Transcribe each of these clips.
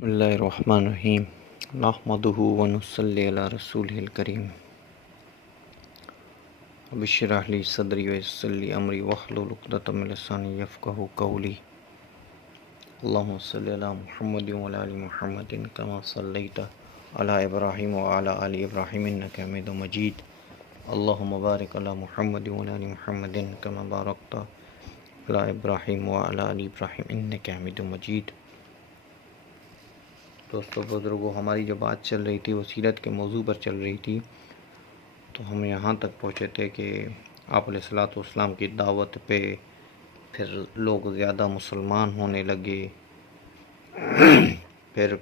بسم اللہ الرحمن الرحیم نحمدہ ونصلی علی رسولہ الکریم رب اشرح لی صدری ویسر لی امری واحلل عقدۃ من لسانی یفقہوا قولی اللہم صلی علی محمد وعلی آل محمد کما صلیت علی ابراہیم وعلی آل ابراہیم انک حمید مجید اللہم بارک علی محمد وعلی آل محمد کما بارکت علی ابراہیم وعلی آل ابراہیم انک حمید مجید۔ دوستو بزرگوں، ہماری جو بات چل رہی تھی وہ سیرت کے موضوع پر چل رہی تھی، تو ہم یہاں تک پہنچے تھے کہ آپ علیہ الصلوۃ والسلام کی دعوت پہ پھر لوگ زیادہ مسلمان ہونے لگے۔ پھر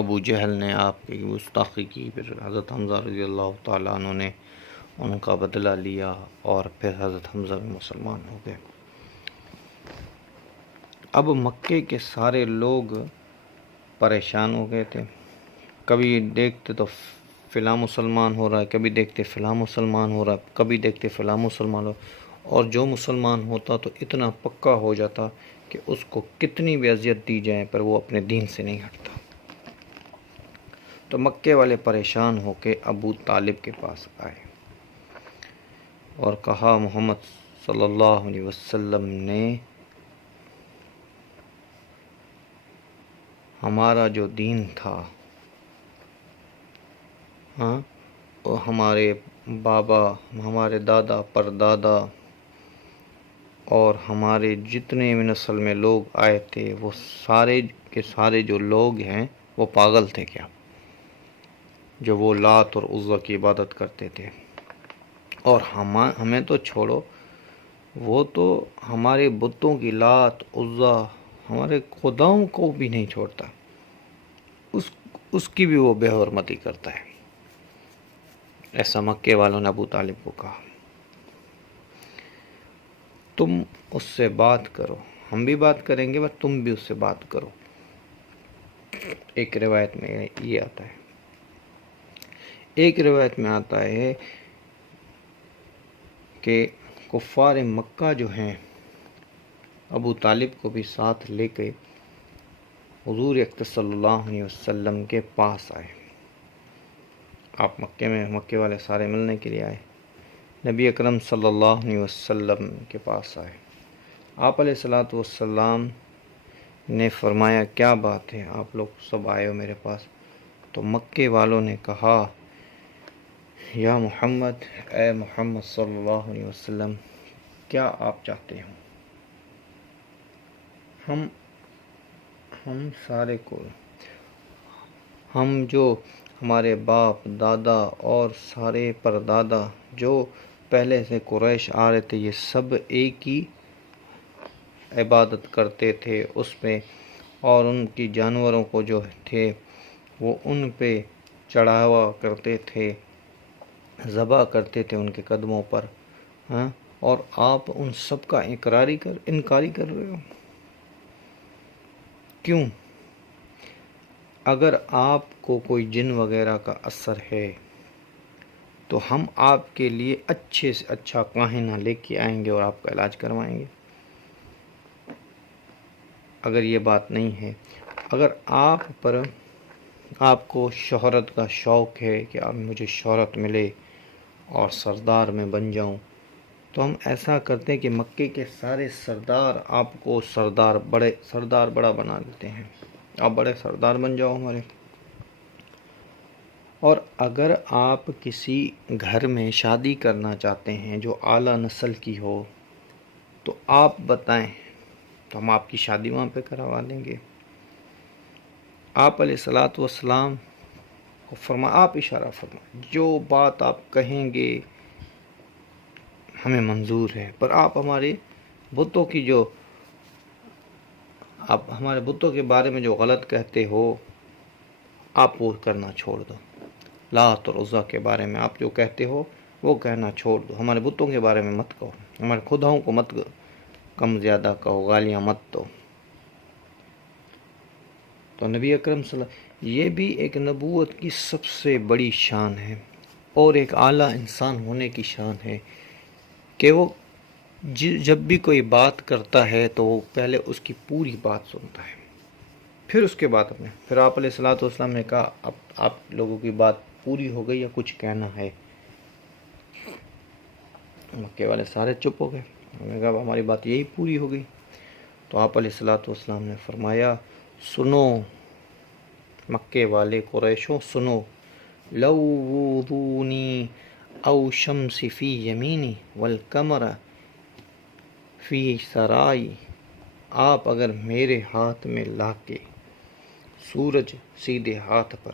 ابو جہل نے آپ کی گستاخی کی، پھر حضرت حمزہ رضی اللہ تعالیٰ عنہ نے ان کا بدلہ لیا اور پھر حضرت حمزہ بھی مسلمان ہو گئے۔ اب مکے کے سارے لوگ پریشان ہو گئے تھے، کبھی دیکھتے تو فلاں مسلمان ہو رہا ہے، کبھی دیکھتے فلاں مسلمان ہو رہا ہے، کبھی دیکھتے فلاں مسلمان ہو، اور جو مسلمان ہوتا تو اتنا پکا ہو جاتا کہ اس کو کتنی بھی اذیت دی جائے پر وہ اپنے دین سے نہیں ہٹتا۔ تو مکے والے پریشان ہو کے ابو طالب کے پاس آئے اور کہا محمد صلی اللہ علیہ وسلم نے ہمارا جو دین تھا، ہمارے بابا، ہمارے دادا پردادا اور ہمارے جتنے بھی نسل میں لوگ آئے تھے وہ سارے کے سارے جو لوگ ہیں وہ پاگل تھے کیا، جو وہ لات اور عزیٰ کی عبادت کرتے تھے؟ اور ہمیں تو چھوڑو، وہ تو ہمارے بتوں کی لات عزیٰ ہمارے خداؤں کو بھی نہیں چھوڑتا، اس کی بھی وہ بے حرمتی کرتا ہے۔ ایسا مکے والوں نے ابو طالب کو کہا۔ تم اس سے بات کرو، ہم بھی بات کریں گے، بس تم بھی اس سے بات کرو۔ ایک روایت میں یہ آتا ہے، ایک روایت میں آتا ہے کہ کفار مکہ جو ہیں ابو طالب کو بھی ساتھ لے کے حضور اکرم صلی اللہ علیہ وسلم کے پاس آئے۔ آپ مکے والے سارے ملنے کے لیے آئے، نبی اکرم صلی اللہ علیہ وسلم کے پاس آئے۔ آپ علیہ الصلوۃ والسلام نے فرمایا کیا بات ہے، آپ لوگ سب آئے ہو میرے پاس؟ تو مکے والوں نے کہا یا محمد، اے محمد صلی اللہ علیہ وسلم، کیا آپ چاہتے ہو؟ ہم سارے کو، ہم جو ہمارے باپ دادا اور سارے پردادا جو پہلے سے قریش آ رہے تھے، یہ سب ایک ہی عبادت کرتے تھے اس پہ، اور ان کی جانوروں کو جو تھے وہ ان پہ چڑھاوا کرتے تھے، ذبح کرتے تھے ان کے قدموں پر، اور آپ ان سب کا انکاری کر رہے ہو؟ کیوں؟ اگر آپ کو کوئی جن وغیرہ کا اثر ہے تو ہم آپ کے لیے اچھے سے اچھا کاہنہ لے کے آئیں گے اور آپ کا علاج کروائیں گے۔ اگر یہ بات نہیں ہے، اگر آپ کو شہرت کا شوق ہے کہ اب مجھے شہرت ملے اور سردار میں بن جاؤں، تو ہم ایسا کرتے ہیں کہ مکے کے سارے سردار آپ کو سردار بڑا بنا دیتے ہیں، آپ بڑے سردار بن جاؤ ہمارے۔ اور اگر آپ کسی گھر میں شادی کرنا چاہتے ہیں جو اعلیٰ نسل کی ہو تو آپ بتائیں، تو ہم آپ کی شادی وہاں پہ کروا دیں گے۔ آپ علیہ الصلوۃ والسلام کو آپ اشارہ فرمائیں، جو بات آپ کہیں گے ہمیں منظور ہے، پر آپ ہمارے بتوں کے بارے میں جو غلط کہتے ہو آپ وہ کرنا چھوڑ دو۔ لات اور عزیٰ کے بارے میں آپ جو کہتے ہو وہ کہنا چھوڑ دو، ہمارے بتوں کے بارے میں مت کہو، ہمارے خداؤں کو مت کم زیادہ کہو، گالیاں مت دو۔ تو نبی اکرم صلی اللہ علیہ وسلم، یہ بھی ایک نبوت کی سب سے بڑی شان ہے اور ایک اعلیٰ انسان ہونے کی شان ہے کہ وہ جب بھی کوئی بات کرتا ہے تو وہ پہلے اس کی پوری بات سنتا ہے، پھر اس کے بعد پھر آپ علیہ الصلوۃ والسلام نے کہا اب آپ لوگوں کی بات پوری ہو گئی یا کچھ کہنا ہے؟ مکے والے سارے چپ ہو گئے. انہوں نے کہا ہماری بات یہی پوری ہو گئی. تو آپ علیہ الصلوۃ والسلام نے فرمایا سنو مکے والے قریشوں سنو، لو وضونی او شمس فی یمینی والقمر فی سرائی، آپ اگر میرے ہاتھ میں لا کے سورج سیدھے ہاتھ پر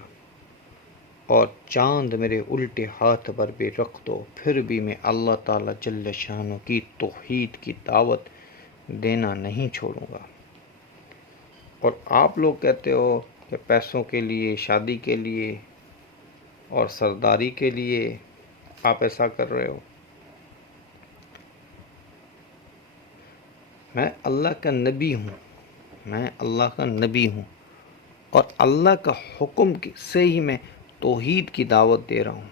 اور چاند میرے الٹے ہاتھ پر بھی رکھ دو، پھر بھی میں اللہ تعالیٰ جل شانہ کی توحید کی دعوت دینا نہیں چھوڑوں گا. اور آپ لوگ کہتے ہو کہ پیسوں کے لیے، شادی کے لیے اور سرداری کے لیے آپ ایسا کر رہے ہو. میں اللہ کا نبی ہوں، میں اللہ کا نبی ہوں، اور اللہ کا حکم سے ہی میں توحید کی دعوت دے رہا ہوں.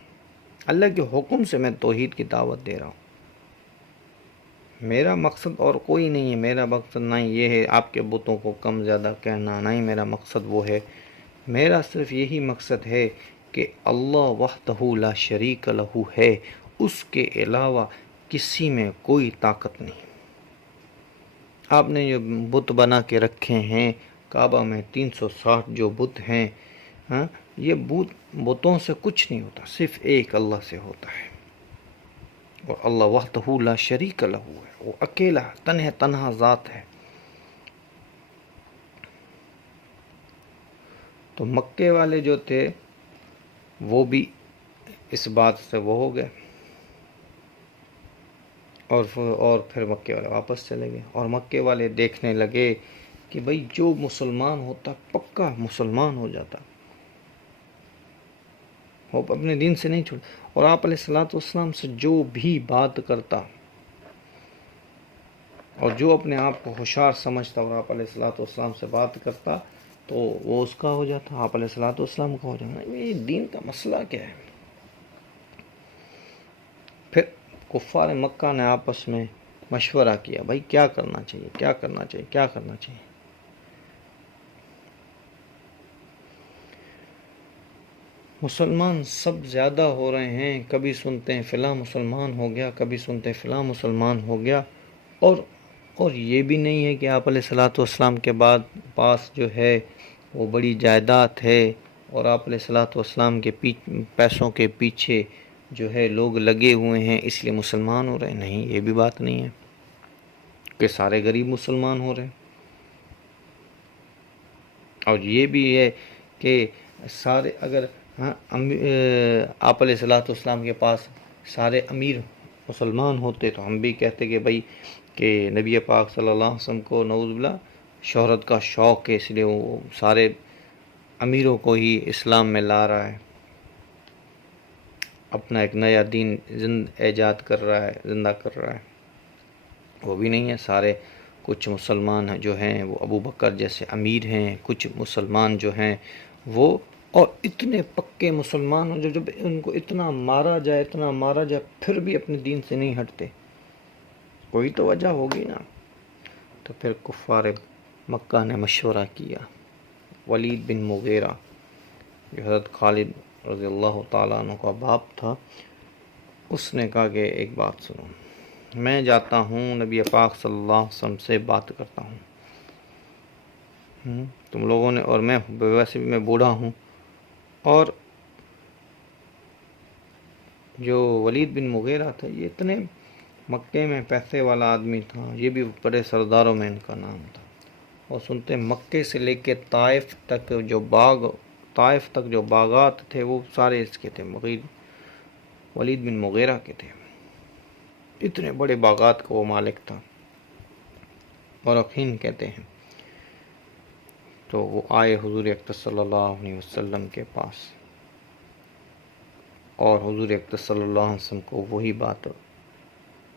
اللہ کے حکم سے میں توحید کی دعوت دے رہا ہوں. میرا مقصد اور کوئی نہیں ہے. میرا مقصد نہ یہ ہے آپ کے بتوں کو کم زیادہ کہنا، نہ ہی میرا مقصد وہ ہے. میرا صرف یہی مقصد ہے کہ اللہ وحدہ لا شریک لہ ہے، اس کے علاوہ کسی میں کوئی طاقت نہیں. آپ نے جو بت بنا کے رکھے ہیں کعبہ میں 360 جو بت ہیں، یہ بتوں سے کچھ نہیں ہوتا، صرف ایک اللہ سے ہوتا ہے. اور اللہ وحدہ لا شریک لہ ہے، وہ اکیلا تنہا ذات ہے. تو مکے والے جو تھے وہ بھی اس بات سے وہ ہو گئے، اور پھر مکے والے واپس چلے گئے. اور مکے والے دیکھنے لگے کہ بھئی جو مسلمان ہوتا پکا مسلمان ہو جاتا، وہ اپنے دین سے نہیں چھوڑ. اور آپ علیہ الصلوۃ والسلام سے جو بھی بات کرتا اور جو اپنے آپ کو ہوشیار سمجھتا اور آپ علیہ الصلوۃ والسلام سے بات کرتا تو وہ اس کا ہو جاتا، آپ علیہ الصلوۃ والسلام کا ہو جاتا. یہ دین کا مسئلہ کیا ہے؟ پھر کفار مکہ نے آپس میں مشورہ کیا، بھائی کیا کرنا چاہیے، کیا کرنا چاہیے، کیا کرنا چاہیے. مسلمان سب زیادہ ہو رہے ہیں، کبھی سنتے ہیں فلاں مسلمان ہو گیا، کبھی سنتے ہیں فلاں مسلمان ہو گیا. اور یہ بھی نہیں ہے کہ آپ علیہ الصلوۃ والسلام کے بعد پاس جو ہے وہ بڑی جائیداد ہے اور آپ علیہ الصلوۃ والسلام کے پیسوں کے پیچھے جو ہے لوگ لگے ہوئے ہیں اس لیے مسلمان ہو رہے ہیں. نہیں، یہ بھی بات نہیں ہے کہ سارے غریب مسلمان ہو رہے ہیں. اور یہ بھی ہے کہ سارے اگر آپ علیہ الصلوۃ والسلام کے پاس سارے امیر مسلمان ہوتے تو ہم بھی کہتے کہ بھائی کہ نبی پاک صلی اللہ علیہ وسلم کو نعوذ باللہ شہرت کا شوق ہے، اس لیے وہ سارے امیروں کو ہی اسلام میں لا رہا ہے، اپنا ایک نیا دین ایجاد کر رہا ہے، زندہ کر رہا ہے. وہ بھی نہیں ہے. سارے کچھ مسلمان جو ہیں وہ ابو بکر جیسے امیر ہیں، کچھ مسلمان جو ہیں وہ، اور اتنے پکے مسلمان ہوں جو جب ان کو اتنا مارا جائے پھر بھی اپنے دین سے نہیں ہٹتے. کوئی تو وجہ ہوگی نا. تو پھر کفار مکہ نے مشورہ کیا. ولید بن مغیرہ جو حضرت خالد رضی اللہ تعالیٰ عنہ کا باپ تھا، اس نے کہا کہ ایک بات سنو، میں جاتا ہوں نبی پاک صلی اللہ علیہ وسلم سے بات کرتا ہوں. تم لوگوں نے، اور میں ویسے بھی میں بوڑھا ہوں، اور جو ولید بن مغیرہ تھا یہ اتنے مکے میں پیسے والا آدمی تھا، یہ بھی بڑے سرداروں میں ان کا نام تھا. اور سنتے مکے سے لے کے طائف تک جو باغات تھے وہ سارے اس کے تھے، ولید بن مغیرہ کے تھے. اتنے بڑے باغات کا وہ مالک تھا. اور عقین کہتے ہیں. تو وہ آئے حضور اکرم صلی اللہ علیہ وسلم کے پاس، اور حضور اکرم صلی اللہ علیہ وسلم کو وہی بات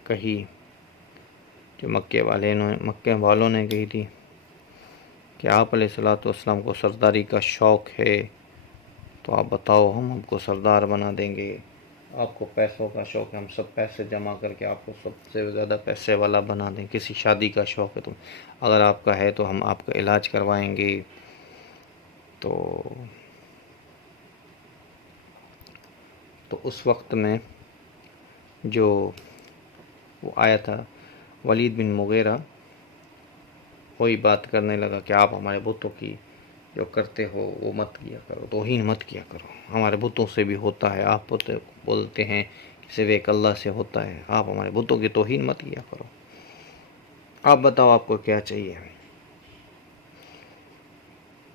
کہی جو مکے والوں نے کہی تھی کہ آپ علیہ الصلوۃ والسلام کو سرداری کا شوق ہے تو آپ بتاؤ، ہم آپ کو سردار بنا دیں گے. آپ کو پیسوں کا شوق ہے، ہم سب پیسے جمع کر کے آپ کو سب سے زیادہ پیسے والا بنا دیں. کسی شادی کا شوق ہے تو اگر آپ کا ہے تو ہم آپ کا علاج کروائیں گے. تو اس وقت میں جو وہ آیا تھا ولید بن مغیرہ، وہی بات کرنے لگا کہ آپ ہمارے بتوں کی جو کرتے ہو وہ مت کیا کرو، توہین مت کیا کرو، ہمارے بتوں سے بھی ہوتا ہے، آپ بولتے ہیں کہ صرف ایک اللہ سے ہوتا ہے، آپ ہمارے بتوں کی توہین مت کیا کرو، آپ بتاؤ آپ کو کیا چاہیے۔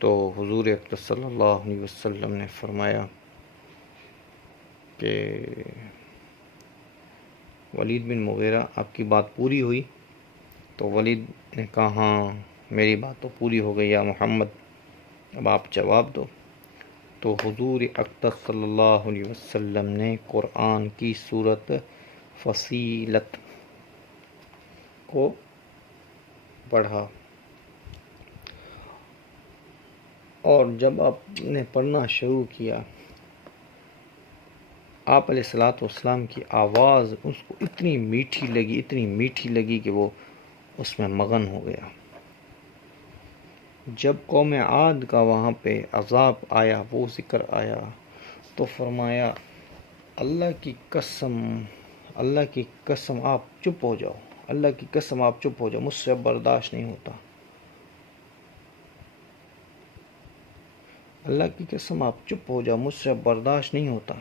تو حضور اکرم صلی اللہ علیہ وسلم نے فرمایا کہ ولید بن مغیرہ آپ کی بات پوری ہوئی؟ تو ولید نے کہا ہاں میری بات تو پوری ہو گئی یا محمد، اب آپ جواب دو۔ تو حضور اکرم صلی اللہ علیہ وسلم نے قرآن کی سورت فصیلت کو پڑھا، اور جب آپ نے پڑھنا شروع کیا، آپ علیہ الصلوۃ والسلام کی آواز اس کو اتنی میٹھی لگی کہ وہ اس میں مگن ہو گیا۔ جب قوم عاد کا وہاں پہ عذاب آیا، وہ ذکر آیا، تو فرمایا اللہ کی قسم آپ چپ ہو جاؤ، اللہ کی قسم آپ چپ ہو جاؤ، مجھ سے برداشت نہیں ہوتا، اللہ کی قسم آپ چپ ہو جاؤ، مجھ سے برداشت نہیں ہوتا۔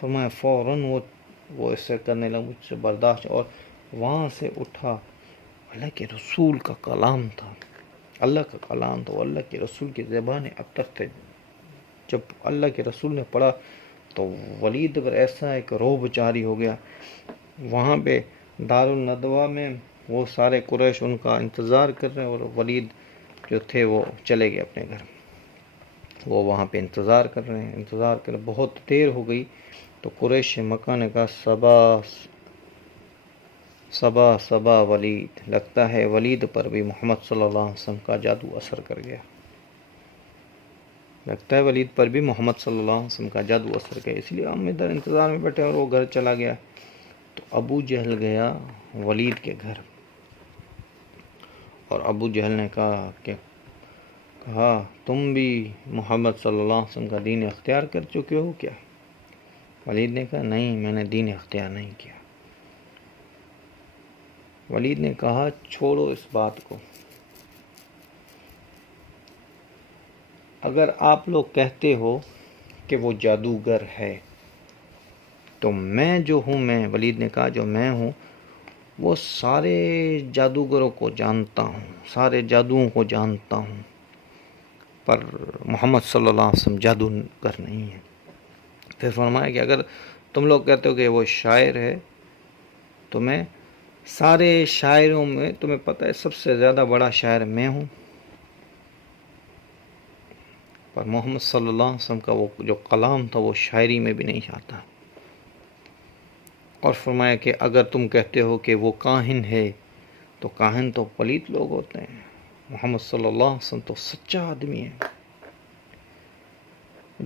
فرمایا فوراً وہ ایسے کرنے لگا، مجھ سے برداشت، اور وہاں سے اٹھا۔ اللہ کے رسول کا کلام تھا، اللہ کا کلام تھا، وہ اللہ کے رسول کی زبان اطہر تھے۔ جب اللہ کے رسول نے پڑھا تو ولید پر ایسا ایک رعب جاری ہو گیا۔ وہاں پہ دارالندوہ میں وہ سارے قریش ان کا انتظار کر رہے ہیں، اور ولید جو تھے وہ چلے گئے اپنے گھر، وہ وہاں پہ انتظار کر رہے ہیں، بہت دیر ہو گئی۔ تو قریش مکہ نے کہا صبا ولید، لگتا ہے ولید پر بھی محمد صلی اللہ علیہ وسلم کا جادو اثر کر گیا، لگتا ہے ولید پر بھی محمد صلی اللہ علیہ وسلم کا جادو اثر کیا، اس لیے ہم ادھر انتظار میں بیٹھے اور وہ گھر چلا گیا۔ تو ابو جہل گیا ولید کے گھر، اور ابو جہل نے کہا تم بھی محمد صلی اللہ علیہ وسلم کا دین اختیار کر چکے ہو کیا؟ ولید نے کہا نہیں، میں نے دین اختیار نہیں کیا۔ ولید نے کہا چھوڑو اس بات کو، اگر آپ لوگ کہتے ہو کہ وہ جادوگر ہے تو میں جو ہوں، ولید نے کہا جو میں ہوں وہ سارے جادوگروں کو جانتا ہوں، سارے جادوؤں کو جانتا ہوں، پر محمد صلی اللہ علیہ وسلم جادوگر نہیں ہے۔ پھر فرمایا کہ اگر تم لوگ کہتے ہو کہ وہ شاعر ہے تو میں سارے شاعروں میں تمہیں پتہ ہے سب سے زیادہ بڑا شاعر میں ہوں، پر محمد صلی اللہ علیہ وسلم کا وہ جو کلام تھا وہ شاعری میں بھی نہیں آتا۔ اور فرمایا کہ اگر تم کہتے ہو کہ وہ کاہن ہے تو کاہن تو پلیت لوگ ہوتے ہیں، محمد صلی اللہ علیہ وسلم تو سچا آدمی ہے۔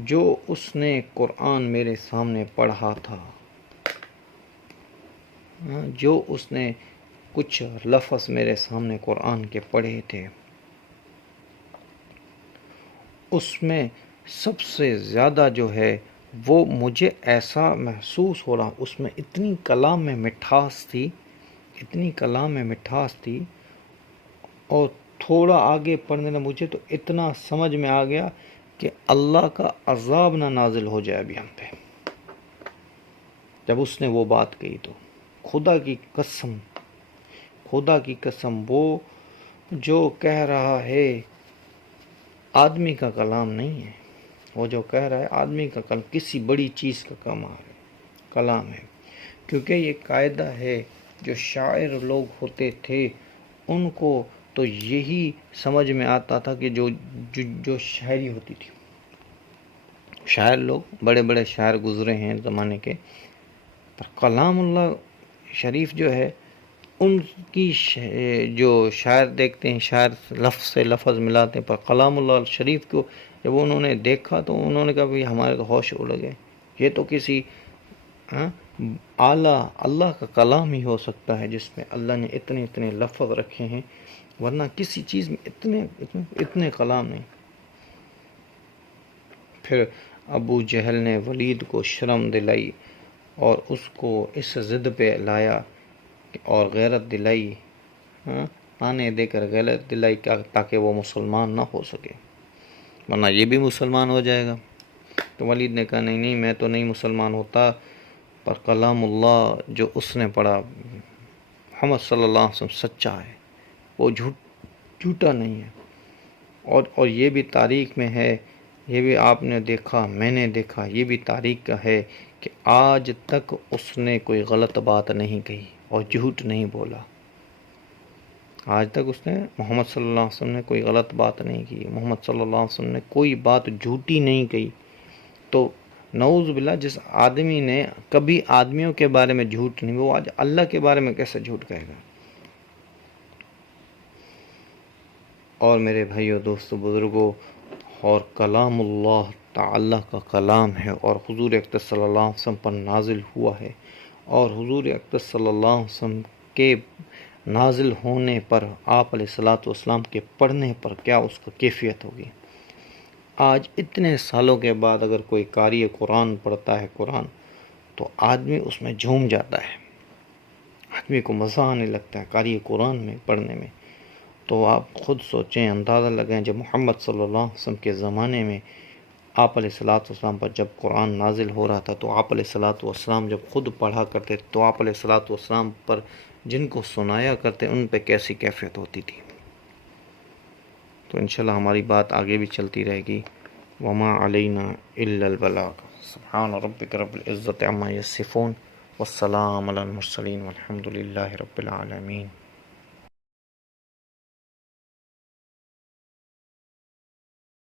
جو اس نے قرآن میرے سامنے پڑھا تھا، جو اس نے کچھ لفظ میرے سامنے قرآن کے پڑھے تھے، اس میں سب سے زیادہ جو ہے وہ مجھے ایسا محسوس ہو رہا، اس میں اتنی کلام میں مٹھاس تھی، اور تھوڑا آگے پڑھنے میں مجھے تو اتنا سمجھ میں آ گیا کہ اللہ کا عذاب نہ نازل ہو جائے ابھی ہم پہ۔ جب اس نے وہ بات کہی تو خدا کی قسم وہ جو کہہ رہا ہے آدمی کا کلام نہیں ہے، وہ جو کہہ رہا ہے آدمی کا کلام، کسی بڑی چیز کا کلام ہے، کیونکہ یہ قاعدہ ہے جو شاعر لوگ ہوتے تھے ان کو تو یہی سمجھ میں آتا تھا کہ جو شاعری ہوتی تھی، شاعر لوگ بڑے بڑے شاعر گزرے ہیں زمانے کے، پر کلام اللہ شریف جو ہے ان کی جو شاعر دیکھتے ہیں، شاعر لفظ سے لفظ ملاتے ہیں، پر کلام اللہ شریف کو جب انہوں نے دیکھا تو انہوں نے کہا بھئی ہمارے تو ہوش اڑ گئے، یہ تو کسی اعلیٰ اللہ کا کلام ہی ہو سکتا ہے جس میں اللہ نے اتنے لفظ رکھے ہیں ورنہ کسی چیز میں اتنے کلام نہیں۔ پھر ابو جہل نے ولید کو شرم دلائی اور اس کو اس ضد پہ لایا اور غیرت دلائی، آنے دے کر غیرت دلائی تاکہ وہ مسلمان نہ ہو سکے، ورنہ یہ بھی مسلمان ہو جائے گا۔ تو ولید نے کہا نہیں میں تو نہیں مسلمان ہوتا، پر کلام اللہ جو اس نے پڑھا محمد صلی اللہ علیہ وسلم سچا ہے، وہ جھوٹا نہیں ہے، اور یہ بھی تاریخ میں ہے، یہ بھی آپ نے دیکھا، میں نے دیکھا، یہ بھی تاریخ کا ہے کہ آج تک اس نے کوئی غلط بات نہیں کہی اور جھوٹ نہیں بولا۔ آج تک اس نے محمد صلی اللہ علیہ وسلم نے کوئی غلط بات نہیں کی، محمد صلی اللہ علیہ وسلم نے کوئی بات جھوٹی نہیں کہی۔ تو نعوذ باللہ، جس آدمی نے کبھی آدمیوں کے بارے میں جھوٹ نہیں، وہ آج اللہ کے بارے میں کیسے جھوٹ کہے گا؟ اور میرے بھائیو، دوستو، بزرگوں، اور کلام اللہ تعالی کا کلام ہے اور حضور اقدس صلی اللہ علیہ وسلم پر نازل ہوا ہے، اور حضور اقدس صلی اللہ علیہ وسلم کے نازل ہونے پر، آپ علیہ الصلوۃ والسلام کے پڑھنے پر کیا اس کا کیفیت ہوگی۔ آج اتنے سالوں کے بعد اگر کوئی قاری قرآن پڑھتا ہے قرآن، تو آدمی اس میں جھوم جاتا ہے، آدمی کو مزہ آنے لگتا ہے قاری قرآن میں پڑھنے میں۔ تو آپ خود سوچیں، اندازہ لگائیں، جب محمد صلی اللہ علیہ وسلم کے زمانے میں آپ علیہ الصلوۃ والسلام پر جب قرآن نازل ہو رہا تھا، تو آپ علیہ الصلوۃ والسلام جب خود پڑھا کرتے تو آپ علیہ الصلوۃ والسلام پر جن کو سنایا کرتے ان پہ کیسی کیفیت ہوتی تھی۔ تو انشاءاللہ ہماری بات آگے بھی چلتی رہے گی۔ وما علینا الا البلاغ۔ سبحان ربک رب العزت عما یصفون والسلام علی المرسلین والحمد للہ رب العالمین۔